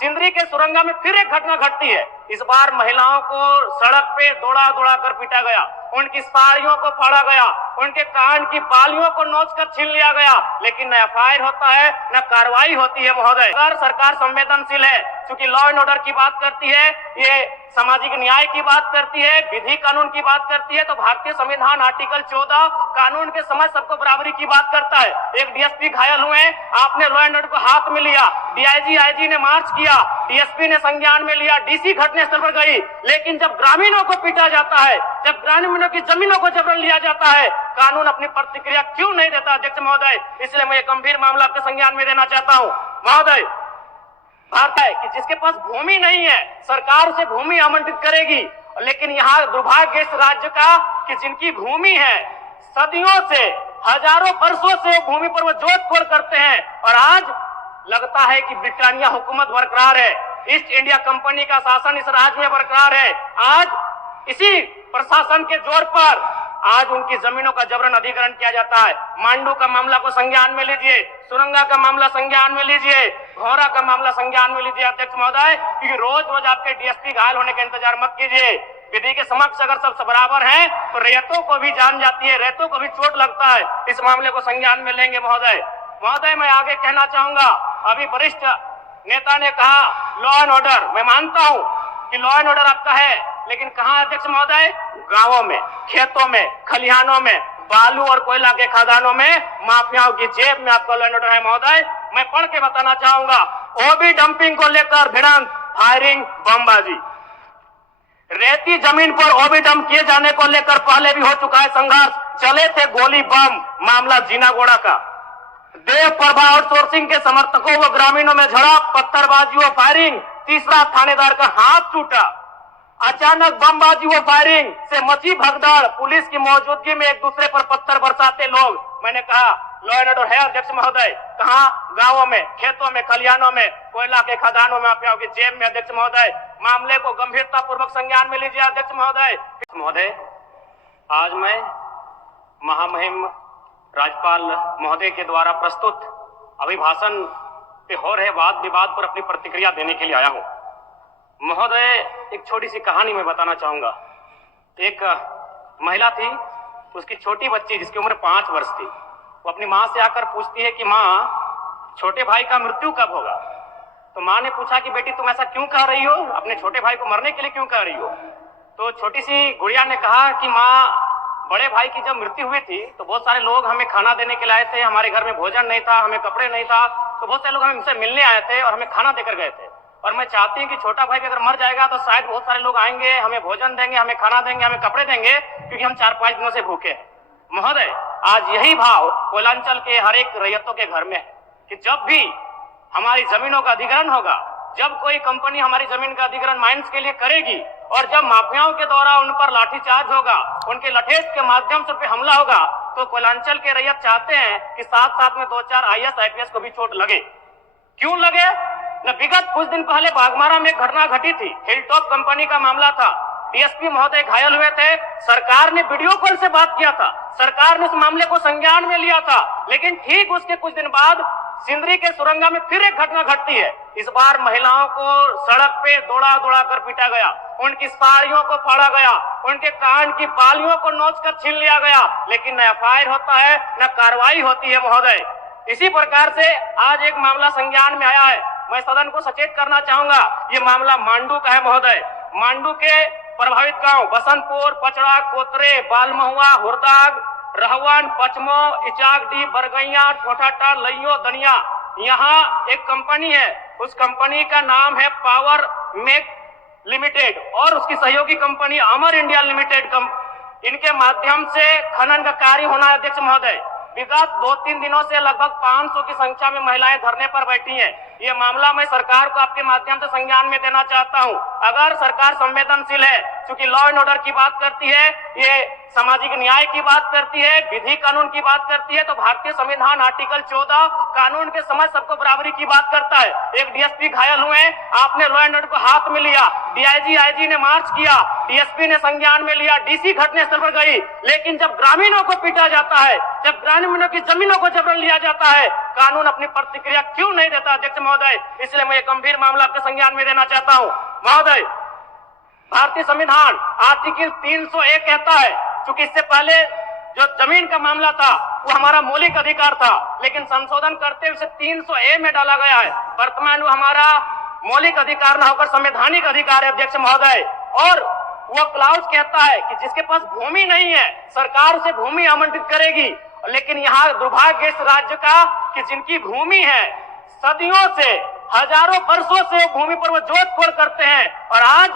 सिंदरी के सुरंगा में फिर एक घटना घटती है। इस बार महिलाओं को सड़क पे दौड़ा दौड़ा कर पीटा गया, उनकी साड़ियों को फाड़ा गया, उनके कान की बालियों को नोच कर छीन लिया गया, लेकिन न एफआईआर होता है न कार्रवाई होती है। महोदय, अगर सरकार संवेदनशील है, क्योंकि लॉ एंड ऑर्डर की बात करती है, ये सामाजिक न्याय की बात करती है, विधि कानून की बात करती है, तो भारतीय संविधान आर्टिकल 14 कानून के समझ सबको बराबरी की बात करता है। एक डीएसपी घायल हुए, आपने लॉ एंड ऑर्डर को हाथ में लिया, डीआईजी आईजी ने मार्च किया, डीएसपी ने संज्ञान में लिया, डीसी घटनास्थल पर गई, लेकिन जब ग्रामीणों को पीटा जाता है, जब ग्रामीणों की जमीनों को जबरन लिया जाता है, कानून अपनी प्रतिक्रिया क्यों नहीं देता? अध्यक्ष महोदय, इसलिए मैं गंभीर मामला आपके संज्ञान में देना चाहता हूँ। महोदय, भारत है कि जिसके पास भूमि नहीं है, सरकार उसे भूमि आवंटित करेगी, लेकिन यहाँ दुर्भाग्य इस राज्य का कि जिनकी भूमि है, सदियों से, हजारों वर्षों से भूमि पर वो जोत तोड़ करते हैं, और आज लगता है कि ब्रिटानिया हुकूमत बरकरार है, ईस्ट इंडिया कंपनी का शासन इस राज्य में बरकरार है। आज इसी प्रशासन के जोर पर आज उनकी जमीनों का जबरन अधिग्रहण किया जाता है। मांडू का मामला को संज्ञान में लीजिए, सुरंगा का मामला संज्ञान में लीजिए, घोरा का मामला संज्ञान में लीजिए। अध्यक्ष महोदय, क्योंकि रोज रोज आपके डीएसपी घायल होने का इंतजार मत कीजिए। विधि के समक्ष अगर सब बराबर हैं, तो रेतों को भी जान जाती है, रेतों को भी चोट लगता है। इस मामले को संज्ञान में लेंगे। महोदय, मैं आगे कहना चाहूंगा, अभी वरिष्ठ नेता ने कहा लॉ एंड ऑर्डर, मैं मानता हूं कि लॉ एंड ऑर्डर आपका है, लेकिन कहां अध्यक्ष महोदय? गांवों में, खेतों में, खलिहानों में, बालू और कोयला के खदानों में, माफियाओं की जेब में आपका लॉ एंड ऑर्डर है। महोदय, मैं पढ़ के बताना चाहूंगा, ओबी डंपिंग को लेकर भिड़ंत, फायरिंग, बमबाजी, रेती जमीन पर ओबी डंप किए जाने को लेकर पहले भी हो चुका है संघर्ष, चले थे गोली बम, मामला जीनागोड़ा का। देव प्रभा आउटसोर्सिंग के समर्थकों व ग्रामीणों में झड़प, पत्थरबाजी व फायरिंग, तीसरा थानेदार का हाथ टूटा। अचानक बमबाजी व फायरिंग से मची भगदड़, पुलिस की मौजूदगी में एक दूसरे पर पत्थर बरसाते लोग। मैंने कहा लॉ एंड ऑर्डर है अध्यक्ष महोदय, कहां? गांवों में, खेतों में, खलिहानों में, कोयला के खदानों में, माफियाओं की जेब में। अध्यक्ष महोदय, मामले को गंभीरता पूर्वक संज्ञान में लीजिए। अध्यक्ष महोदय, आज मैं महामहिम राज्यपाल महोदय के द्वारा प्रस्तुत अभिभाषण पे हो रहे वाद विवाद पर अपनी प्रतिक्रिया देने के लिए आया हूं। महोदय, एक छोटी सी कहानी मैं बताना चाहूंगा। एक महिला थी, उसकी छोटी बच्ची जिसकी उम्र 5 वर्ष थी, वो अपनी माँ से आकर पूछती है कि माँ, छोटे भाई का मृत्यु कब होगा? तो माँ ने पूछा कि बेटी तुम ऐसा क्यों कह रही हो, अपने छोटे भाई को मरने के लिए क्यों कह रही हो? तो छोटी सी गुड़िया ने कहा कि माँ, बड़े भाई की जब मृत्यु हुई थी तो बहुत सारे लोग हमें खाना देने के लिए आए थे, हमारे घर में भोजन नहीं था, हमें कपड़े नहीं था, तो बहुत सारे लोग हमसे मिलने आए थे और हमें खाना देकर गए थे, और मैं चाहती हूँ कि छोटा भाई भी अगर मर जाएगा तो शायद बहुत सारे लोग आएंगे, हमें भोजन देंगे, हमें खाना देंगे, हमें कपड़े देंगे, क्योंकि हम 4-5 दिनों से भूखे हैं। महोदय, आज यही भाव कोयलांचल के हर एक रैयतों के घर में है कि जब भी हमारी जमीनों का अधिग्रहण होगा, जब कोई कंपनी हमारी जमीन का अधिग्रहण माइंस के लिए करेगी, और जब माफियाओं के द्वारा उन पर लाठीचार्ज होगा, उनके लठेज के माध्यम से हमला होगा, तो कोयलांचल के रैयत चाहते हैं कि साथ साथ में 2-4 IAS IPS को भी चोट लगे। क्यों लगे? न विगत कुछ दिन पहले बाघमारा में एक घटना घटी थी, हिलटॉप कंपनी का मामला था, डीएसपी महोदय घायल हुए थे, सरकार ने वीडियो कॉल से बात किया था, सरकार ने इस मामले को संज्ञान में लिया था, लेकिन ठीक उसके कुछ दिन बाद सिंदरी के सुरंगा में फिर एक घटना घटती है। इस बार महिलाओं को सड़क पे दौड़ा दौड़ा कर पीटा गया, उनकी साड़ियों को फाड़ा गया, उनके कान की बालियों को नोच कर छीन लिया गया, लेकिन न एफआईआर होता है न कार्रवाई होती है। महोदय, इसी प्रकार से आज एक मामला संज्ञान में आया है, मैं सदन को सचेत करना चाहूंगा, ये मामला मांडू का है। महोदय, मांडू के प्रभावित गांव बसंतपुर, पचड़ा, कोतरे, बालमहुआ, हुरदाग, रहवन, पचमो, इचाकडी, बरगैया, ठोठाटा, लइयो, दनिया, यहाँ एक कंपनी है, उस कंपनी का नाम है पावर मेक लिमिटेड, और उसकी सहयोगी कंपनी अमर इंडिया लिमिटेड। इनके माध्यम से खनन का कार्य होना है। अध्यक्ष महोदय, विगत 2-3 दिनों से लगभग 500 की संख्या में महिलाएं धरने पर बैठी हैं। ये मामला मैं सरकार को आपके माध्यम से संज्ञान में देना चाहता हूं। अगर सरकार संवेदनशील है, क्योंकि लॉ एंड ऑर्डर की बात करती है, ये सामाजिक न्याय की बात करती है, विधि कानून की बात करती है, तो भारतीय संविधान आर्टिकल 14 कानून के समझ सबको बराबरी की बात करता है। एक डीएसपी घायल हुए, आपने लॉ एंड ऑर्डर को हाथ में लिया, डीआईजी आईजी ने मार्च किया, डीएसपी ने संज्ञान में लिया, डीसी घटनास्थल पर गई, लेकिन जब ग्रामीणों को पीटा जाता है, जब ग्रामीणों की जमीनों को जबरन लिया जाता है, कानून अपनी प्रतिक्रिया क्यों नहीं देता अध्यक्ष महोदय? इसलिए मैं गंभीर मामला आपके संज्ञान में देना चाहता हूं महोदय। भारतीय संविधान आर्टिकल 301 कहता है, क्योंकि इससे पहले जो जमीन का मामला था वो हमारा मौलिक अधिकार था, लेकिन संशोधन करते हुए 300A में डाला गया है। वर्तमान वो हमारा मौलिक अधिकार न होकर संवैधानिक अधिकार है अध्यक्ष महोदय। और वो क्लाउज कहता है कि जिसके पास भूमि नहीं है सरकार उसे भूमि आवंटित करेगी, लेकिन यहाँ दुर्भाग्य इस राज्य का कि जिनकी भूमि है सदियों से, हजारों वर्षों से भूमि पर वो जोत खोड़ करते हैं, और आज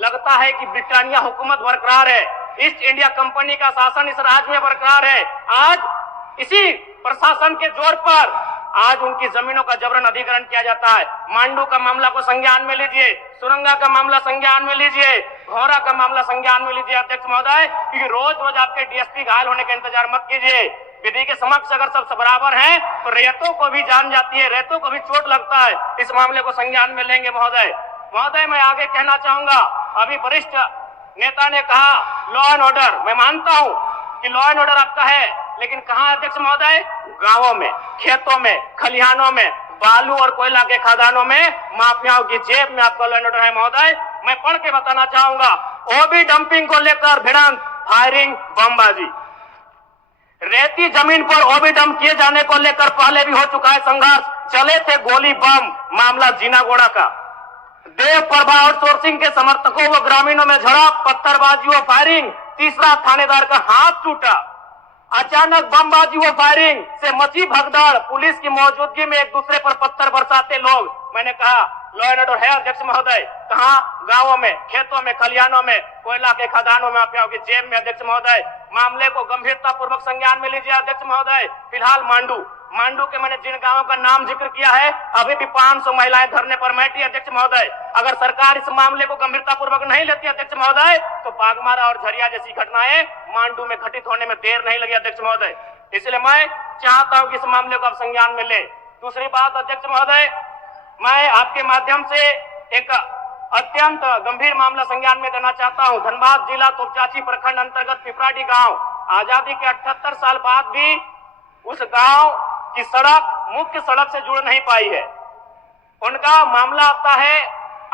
लगता है कि ब्रिटानिया हुकूमत बरकरार है, ईस्ट इंडिया कंपनी का शासन इस राज्य में बरकरार है। आज इसी प्रशासन के जोर पर आज उनकी जमीनों का जबरन अधिग्रहण किया जाता है। मांडू का मामला को संज्ञान में लीजिए, सुरंगा का मामला संज्ञान में लीजिए, घोरा का मामला संज्ञान में लीजिए अध्यक्ष महोदय, क्योंकि रोज रोज आपके डीएसपी घायल होने का इंतजार मत कीजिए। विधि के समक्ष अगर सब बराबर हैं तो रेतों को भी जान जाती है, रेतों को भी चोट लगता है। इस मामले को संज्ञान में लेंगे महोदय। महोदय मैं आगे कहना चाहूंगा, अभी वरिष्ठ नेता ने कहा लॉ एंड ऑर्डर, मैं मानता हूं कि लॉ एंड ऑर्डर आपका है, लेकिन कहां है अध्यक्ष महोदय? गांवों में, खेतों में, खलिहानों में, बालू और कोयला के खदानों में, माफियाओं की जेब में आपका लॉ एंड ऑर्डर है महोदय। मैं पढ़ के बताना चाहूंगा, ओबी डंपिंग को लेकर भिड़ंत, फायरिंग, बमबाजी, रेती जमीन पर ओबी डंप किए जाने को लेकर पहले भी हो चुका है संघर्ष, चले थे गोली बम, मामला जीनागोड़ा का। देव प्रभा आउटसोर्सिंग के समर्थकों व ग्रामीणों में झड़प, पत्थरबाजी व फायरिंग, तीसरा थानेदार का हाथ टूटा। अचानक बमबाजी व फायरिंग से मची भगदड़, पुलिस की मौजूदगी में एक दूसरे पर पत्थर बरसाते लोग। मैंने कहा लॉ एंड ऑर्डर है अध्यक्ष महोदय, कहां? गांवों में, खेतों में, खलिहानों में, कोयला के खदानों में, माफियाओं की जेब में अध्यक्ष महोदय। मामले को गंभीरता पूर्वक संज्ञान में लीजिए अध्यक्ष महोदय। फिलहाल मांडू के मैंने जिन गांवों का नाम जिक्र किया है, अभी भी 500 महिलाएं धरने पर बैठी अध्यक्ष महोदय। अगर सरकार इस मामले को गंभीरता पूर्वक नहीं लेती अध्यक्ष महोदय, तो बागमारा और झरिया जैसी घटनाएं मांडू में घटित होने में देर नहीं लगी अध्यक्ष महोदय। इसलिए मैं चाहता हूं कि इस मामले को आप संज्ञान में ले। दूसरी बात अध्यक्ष महोदय, मैं आपके माध्यम से एक अत्यंत गंभीर मामला संज्ञान में देना चाहता हूं। धनबाद जिला तोपचाची प्रखंड अंतर्गत पिपराडी गांव, आजादी के 78 साल बाद भी उस गांव की सड़क मुख्य सड़क से जुड़ नहीं पाई है। उनका मामला आता है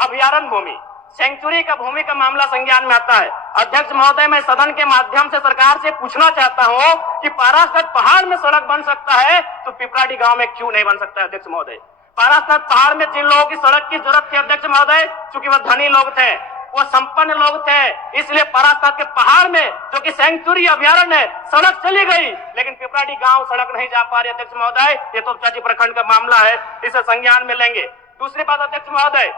अभयारण्य भूमि, सेंचुरी का भूमि का मामला संज्ञान में आता है। अध्यक्ष महोदय, मैं सदन के माध्यम से सरकार से पूछना चाहता हूं कि पारासत पहाड़ में सड़क बन सकता है तो पिपराडी गांव में क्यों नहीं बन सकता है अध्यक्ष महोदय? पारासत पहाड़ में जिन लोगों की सड़क की जरूरत थी अध्यक्ष महोदय, चूंकि वह धनी लोग थे, वो संपन्न लोग थे, इसलिए पारासत के पहाड़ में जो कि सेंचुरी अभयारण्य है सड़क चली गई, लेकिन पिपराडी गांव सड़क नहीं जा पा रही अध्यक्ष महोदय। ये तो तोपचाची प्रखंड का मामला है, इसे संज्ञान में लेंगे। दूसरी बात अध्यक्ष महोदय,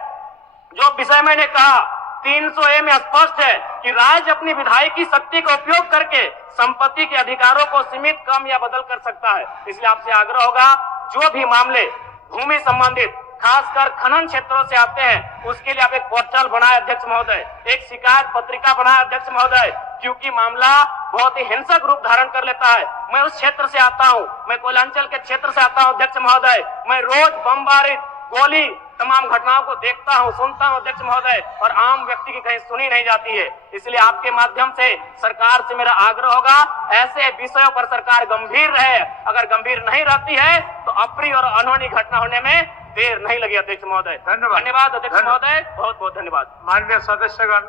जो विषय मैंने कहा 300A में स्पष्ट है कि राज्य अपनी विधायकी शक्ति का उपयोग करके संपत्ति के अधिकारों को सीमित, कम या बदल कर सकता है। इसलिए आपसे आग्रह होगा, जो भी मामले भूमि संबंधित खासकर खनन क्षेत्रों से आते हैं, उसके लिए आप एक पोर्टल बनाए अध्यक्ष महोदय, एक शिकायत पत्रिका बनाए अध्यक्ष महोदय, क्योंकि मामला बहुत ही हिंसक रूप धारण कर लेता है। मैं उस क्षेत्र से आता हूं, मैं कोयलांचल के क्षेत्र से आता हूं अध्यक्ष महोदय। मैं रोज बमबारी, गोली, तमाम घटनाओं को देखता हूं, सुनता हूं अध्यक्ष महोदय, और आम व्यक्ति की कहीं सुनी नहीं जाती है। इसलिए आपके माध्यम से सरकार से मेरा आग्रह होगा, ऐसे विषयों पर सरकार गंभीर रहे। अगर गंभीर नहीं रहती है तो अप्रिय और अनहोनी घटना होने में देर नहीं लगी अध्यक्ष महोदय। धन्यवाद अध्यक्ष महोदय, बहुत बहुत धन्यवाद। माननीय सदस्यगण।